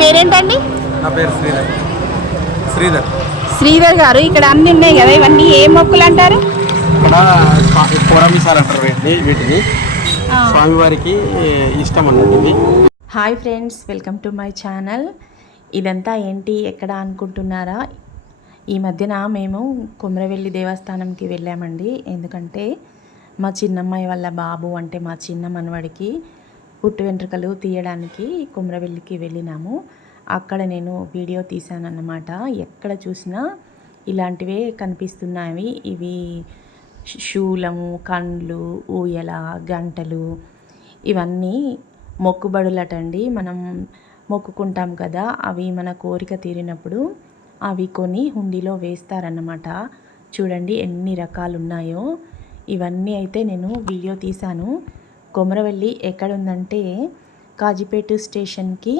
పేరేంటండి? నా పేరు శ్రీధర్. శ్రీధర్ శ్రీధర్ గారు, ఇక్కడ అన్ని ఉన్నాయి కదా, ఇవన్నీ ఏ మొక్కులు అంటారు? ఇక్కడ కోరమిసాలు అంటారు వీటిని. స్వామివారికి ఇష్టం అన్నట్టు. Hi friends, welcome to my channel. ఇదంతా ఏంటి ఎక్కడ అనుకుంటున్నారా? ఈ మధ్యన మేము కొమరవెల్లి దేవస్థానంకి వెళ్ళామండి. ఎందుకంటే మా చిన్నమ్మాయి వాళ్ళ బాబు, అంటే మా చిన్న మనవడికి పుట్టు వెంట్రుకలు తీయడానికి కొమరవెల్లికి వెళ్ళినాము. అక్కడ నేను వీడియో తీశానన్నమాట. ఎక్కడ చూసినా ఇలాంటివే కనిపిస్తున్నాయి. ఇవి శూలము, కండ్లు, ఊయల, గంటలు, ఇవన్నీ మొక్కుబడులటండి. మనం మొక్కుకుంటాం కదా, అవి మన కోరిక తీరినప్పుడు అవి కొని హుండీలో వేస్తారన్నమాట. చూడండి ఎన్ని రకాలు ఉన్నాయో. ఇవన్నీ అయితే నేను వీడియో తీశాను. కొమరవెల్లి ఎక్కడుందంటే కాజీపేట స్టేషన్కి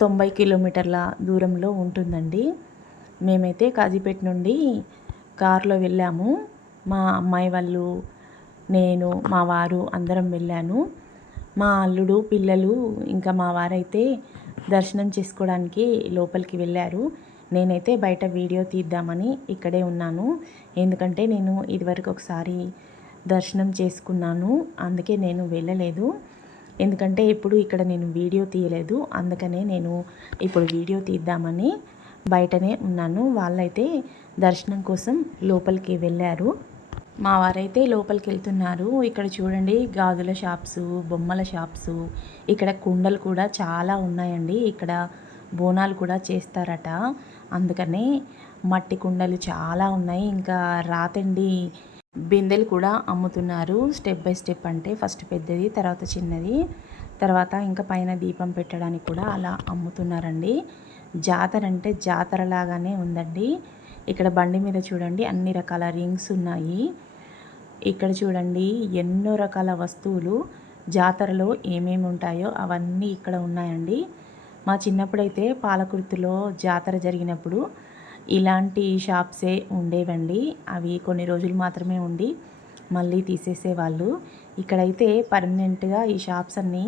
90 కిలోమీటర్ల దూరంలో ఉంటుందండి. మేమైతే కాజీపేట నుండి కారులో వెళ్ళాము. మా అమ్మాయి వాళ్ళు, నేను, మా వారు అందరం వెళ్ళాను. మా అల్లుడు, పిల్లలు, ఇంకా మా వారైతే దర్శనం చేసుకోవడానికి లోపలికి వెళ్ళారు. నేనైతే బయట వీడియో తీద్దామని ఇక్కడే ఉన్నాను. ఎందుకంటే నేను ఇదివరకు ఒకసారి దర్శనం చేసుకున్నాను, అందుకే నేను వెళ్ళలేదు. ఎందుకంటే ఇప్పుడు ఇక్కడ నేను వీడియో తీయలేదు, అందుకనే నేను ఇప్పుడు వీడియో తీద్దామని బయటనే ఉన్నాను. వాళ్ళైతే దర్శనం కోసం లోపలికి వెళ్ళారు. మా వారైతే లోపలికి వెళ్తున్నారు. ఇక్కడ చూడండి గాజుల షాప్స్, బొమ్మల షాప్స్, ఇక్కడ కుండలు కూడా చాలా ఉన్నాయండి. ఇక్కడ బోనాలు కూడా చేస్తారట, అందుకనే మట్టి కుండలు చాలా ఉన్నాయి. ఇంకా రాతండి బిందెలు కూడా అమ్ముతున్నారు. స్టెప్ బై స్టెప్, అంటే ఫస్ట్ పెద్దది, తర్వాత చిన్నది, తర్వాత ఇంకా పైన దీపం పెట్టడానికి కూడా అలా అమ్ముతున్నారండి. జాతర అంటే జాతర లాగానే ఉందండి. ఇక్కడ బండి మీద చూడండి అన్ని రకాల రింగ్స్ ఉన్నాయి. ఇక్కడ చూడండి ఎన్నో రకాల వస్తువులు జాతరలో ఏమేమి ఉంటాయో అవన్నీ ఇక్కడ ఉన్నాయండి. మా చిన్నప్పుడైతే పాలకుర్తిలో జాతర జరిగినప్పుడు ఇలాంటి షాప్సే ఉండేవండి. అవి కొన్ని రోజులు మాత్రమే ఉండి మళ్ళీ తీసేసేవాళ్ళు. ఇక్కడైతే పర్మనెంట్గా ఈ షాప్స్ అన్నీ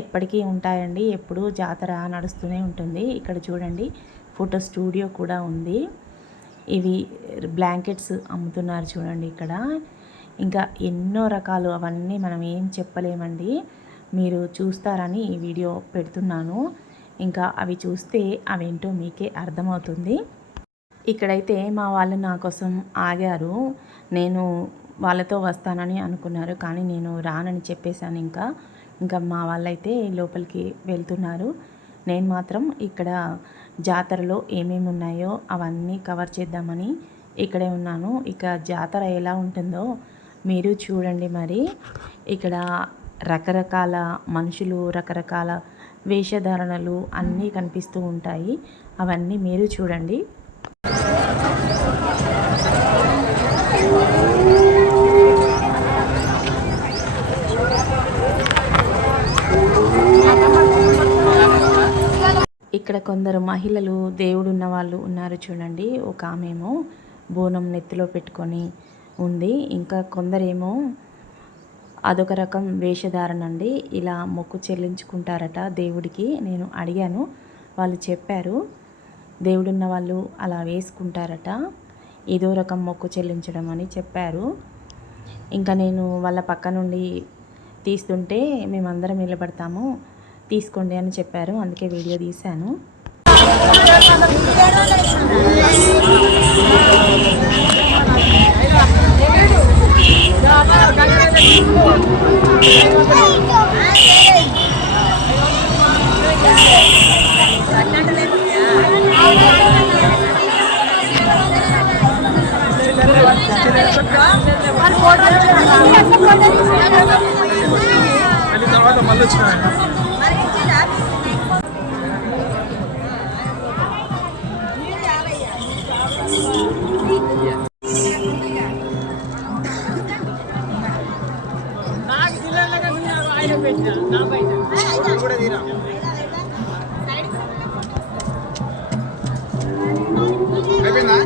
ఎప్పటికీ ఉంటాయండి. ఎప్పుడూ జాతర నడుస్తూనే ఉంటుంది. ఇక్కడ చూడండి ఫోటో స్టూడియో కూడా ఉంది. ఇవి బ్లాంకెట్స్ అమ్ముతున్నారు చూడండి ఇక్కడ. ఇంకా ఎన్నో రకాలు, అవన్నీ మనం ఏం చెప్పలేమండి. మీరు చూస్తారని ఈ వీడియో పెడుతున్నాను. ఇంకా అవి చూస్తే అవేంటో మీకే అర్థమవుతుంది. ఇక్కడైతే మా వాళ్ళు నా కోసం ఆగారు. నేను వాళ్ళతో వస్తానని అనుకున్నారు, కానీ నేను రానని చెప్పేశాను. ఇంకా మా వాళ్ళైతే లోపలికి వెళ్తున్నారు. నేను మాత్రం ఇక్కడ జాతరలో ఏమేమి ఉన్నాయో అవన్నీ కవర్ చేద్దామని ఇక్కడే ఉన్నాను. ఇక జాతర ఎలా ఉంటుందో మీరు చూడండి. మరి ఇక్కడ రకరకాల మనుషులు, రకరకాల వేషధారణలు అన్నీ కనిపిస్తూ ఉంటాయి. అవన్నీ మీరు చూడండి. ఇక్కడ కొందరు మహిళలు, దేవుడున్న వాళ్ళు ఉన్నారు చూడండి. ఒక ఆమెమో బోనం నెత్తిలో పెట్టుకొని ఉంది. ఇంకా కొందరేమో అదొక రకం వేషధారణ అండి. ఇలా మొక్కు చెల్లించుకుంటారట దేవుడికి. నేను అడిగాను, వాళ్ళు చెప్పారు దేవుడున్న వాళ్ళు అలా వేసుకుంటారట, ఏదో రకం మొక్కు చెల్లించడం అని చెప్పారు. ఇంకా నేను వాళ్ళ పక్క నుండి తీస్తుంటే మేమందరం నిలబడతాము, తీసుకోండి అని చెప్పారు. అందుకే వీడియో తీశాను. తర్వాత మళ్ళీ వచ్చిన కూడా తీరా అయిపోయిందా?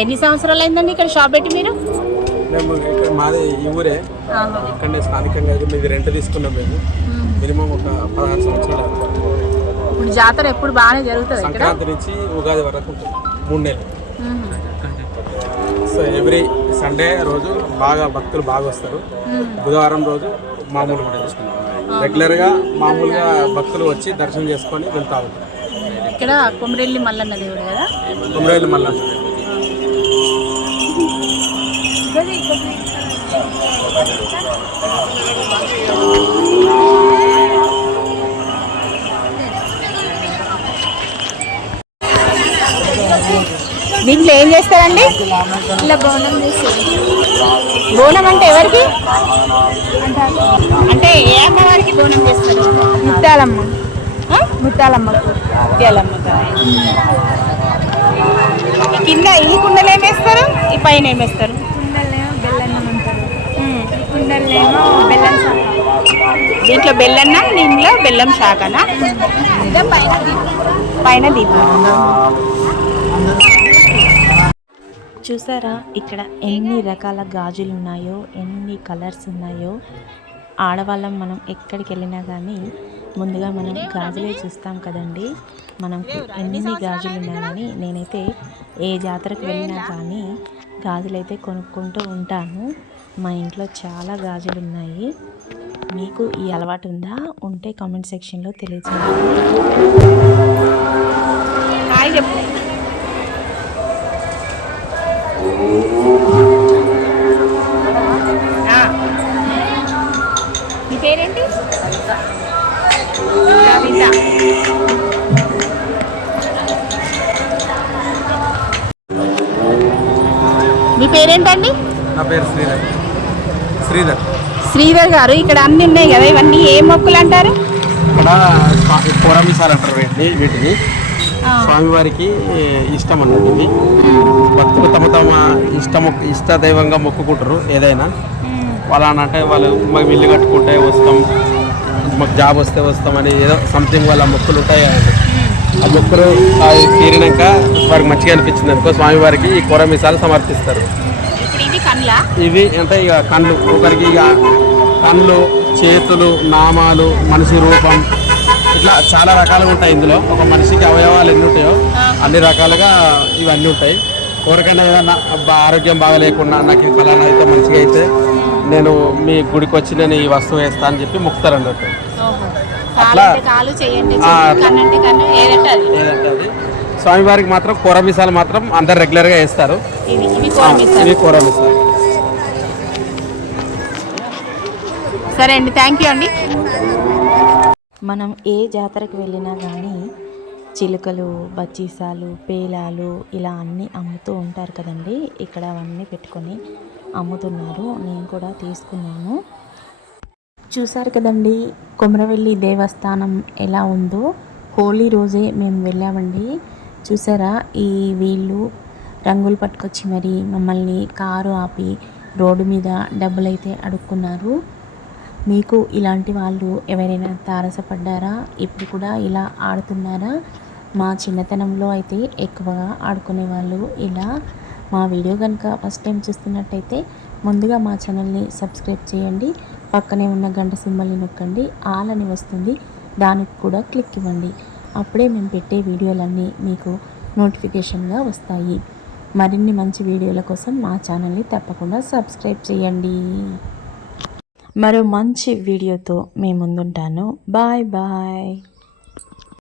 ఎన్ని సంవత్సరాలు అయిందండి ఇక్కడ షాప్ పెట్టి మీరు? మేము ఇక్కడ మాది ఈ ఊరే, ఇక్కడనే స్థానికంగా ఇది రెంట్ తీసుకున్నాం మేము. మినిమం ఒక 16 సంవత్సరాలు. ఇప్పుడు జాతర ఎప్పుడు బాగానే జరుగుతుంది? సంక్రాంతి నుంచి ఉగాది వరకు ఉంటుంది, 3 నెలలు. సో ఎవ్రీ సండే రోజు బాగా భక్తులు బాగా వస్తారు. బుధవారం రోజు మామూలుగా కూడా చేసుకుంటాం. రెగ్యులర్గా మామూలుగా భక్తులు వచ్చి దర్శనం చేసుకొని వెళ్తా ఉంటారు. ఇక్కడ కొమరెల్లి మల్లన్న దేవుడు కదా? కొమరెల్లి మల్లన్న. దీంట్లో ఏం చేస్తారండి? ఇలా బోనం చేస్తారు. బోనం అంటే ఎవరికి? అంటే ఏ అమ్మవారికి బోనం చేస్తారు? ముత్యాలమ్మ. ముత్యాలమ్మకు. కింద ఈ కుండలు ఏమేస్తారు, ఈ పైన ఏమేస్తారు? కుండలేమో బెల్లన్నం అంటారు, ఈ కుండలేమో బెల్లం శాఖ. దీంట్లో బెల్లన్నం, దీంట్లో బెల్లం శాఖనా? పైన దీపం. చూసారా ఇక్కడ ఎన్ని రకాల గాజులు ఉన్నాయో, ఎన్ని కలర్స్ ఉన్నాయో. ఆడవాళ్ళం మనం ఎక్కడికి వెళ్ళినా కానీ ముందుగా మనం గాజులే చూస్తాం కదండి. మనం ఎన్ని గాజులు ఉన్నా కానీ నేనైతే ఏ జాతరకు వెళ్ళినా కానీ గాజులైతే కొనుక్కుంటూ ఉంటాను. మా ఇంట్లో చాలా గాజులు ఉన్నాయి. మీకు ఈ అలవాటు ఉందా? ఉంటే కామెంట్ సెక్షన్లో తెలియజేయండి. హాయ్ చెప్పు. మీ పేరేంటి? కవిత. మీ పేరేంటండి? నా పేరు శ్రీధర్. శ్రీధర్ గారు, ఇక్కడ అన్ని ఉన్నాయి కదా, ఇవన్నీ ఏ మొక్కులు అంటారు? ఇక్కడ పూరమిసాలు అంటారు వీటిని. స్వామివారికి ఇష్టం అన్నట్టు ఇవి. భక్తులు తమ తమ ఇష్ట దైవంగా మొక్కుకుంటారు. ఏదైనా వాళ్ళనంటే వాళ్ళు మాకు ఇల్లు కట్టుకుంటే వస్తాం, మాకు జాబ్ వస్తే వస్తామని ఏదో సంథింగ్ వాళ్ళ మొక్కులు ఉంటాయి. ఆ మొక్కులు తీరినాక వారికి మంచిగా అనిపించింది అనుకో స్వామివారికి ఈ పూరమిసాలు సమర్పిస్తారు. ఇవి అంటే ఇక కళ్ళు, ఒకరికి ఇక కళ్ళు, చేతులు, నామాలు, మనిషి రూపం, ఇట్లా చాలా రకాలుగా ఉంటాయి. ఇందులో ఒక మనిషికి అవయవాలు ఎన్ని ఉంటాయో అన్ని రకాలుగా ఇవన్నీ ఉంటాయి. ఎవరికైనా ఏదైనా ఆరోగ్యం బాగలేకుండా నాకు ఫలానా అయితే మంచిగా అయితే నేను మీ గుడికి వచ్చి నేను ఈ వస్తువు వేస్తా అని చెప్పి మొక్కుతారు అన్నట్టు. అట్లా ఏదంటే అది. స్వామివారికి మాత్రం కూరమిసాలు మాత్రం అందరు రెగ్యులర్గా వేస్తారు. ఇవి కూరమిసాలు. సరే అండి, థ్యాంక్ యూ అండి. మనం ఏ జాతరకు వెళ్ళినా కానీ చిలుకలు, బచ్చీసాలు, పేలాలు ఇలా అన్నీ అమ్ముతూ ఉంటారు కదండి. ఇక్కడ అవన్నీ పెట్టుకొని అమ్ముతున్నారు. నేను కూడా తీసుకున్నాను. చూసారు కదండి కొమరవెల్లి దేవస్థానం ఎలా ఉందో. హోలీ రోజే మేము వెళ్ళామండి. చూసారా, ఈ వీళ్ళు రంగులు పట్టుకొచ్చి మరి మమ్మల్ని కారు ఆపి రోడ్డు మీద డబ్బులైతే అడుక్కున్నారు. మీకు ఇలాంటి వాళ్ళు ఎవరైనా తారసపడ్డారా? ఇప్పుడు కూడా ఇలా ఆడుతున్నారా? మా చిన్నతనంలో అయితే ఎక్కువగా ఆడుకునే వాళ్ళు ఇలా. మా వీడియో కనుక ఫస్ట్ టైం చూస్తున్నట్టయితే ముందుగా మా ఛానల్ని సబ్స్క్రైబ్ చేయండి, పక్కనే ఉన్న గంట సింబల్ని నొక్కండి, ఆల్ అని వస్తుంది, దానికి కూడా క్లిక్ ఇవ్వండి. అప్పుడే మేము పెట్టే వీడియోలన్నీ మీకు నోటిఫికేషన్గా వస్తాయి. మరిన్ని మంచి వీడియోల కోసం మా ఛానల్ని తప్పకుండా సబ్స్క్రైబ్ చేయండి. మరో మంచి వీడియోతో మీ ముందుంటాను. Bye bye.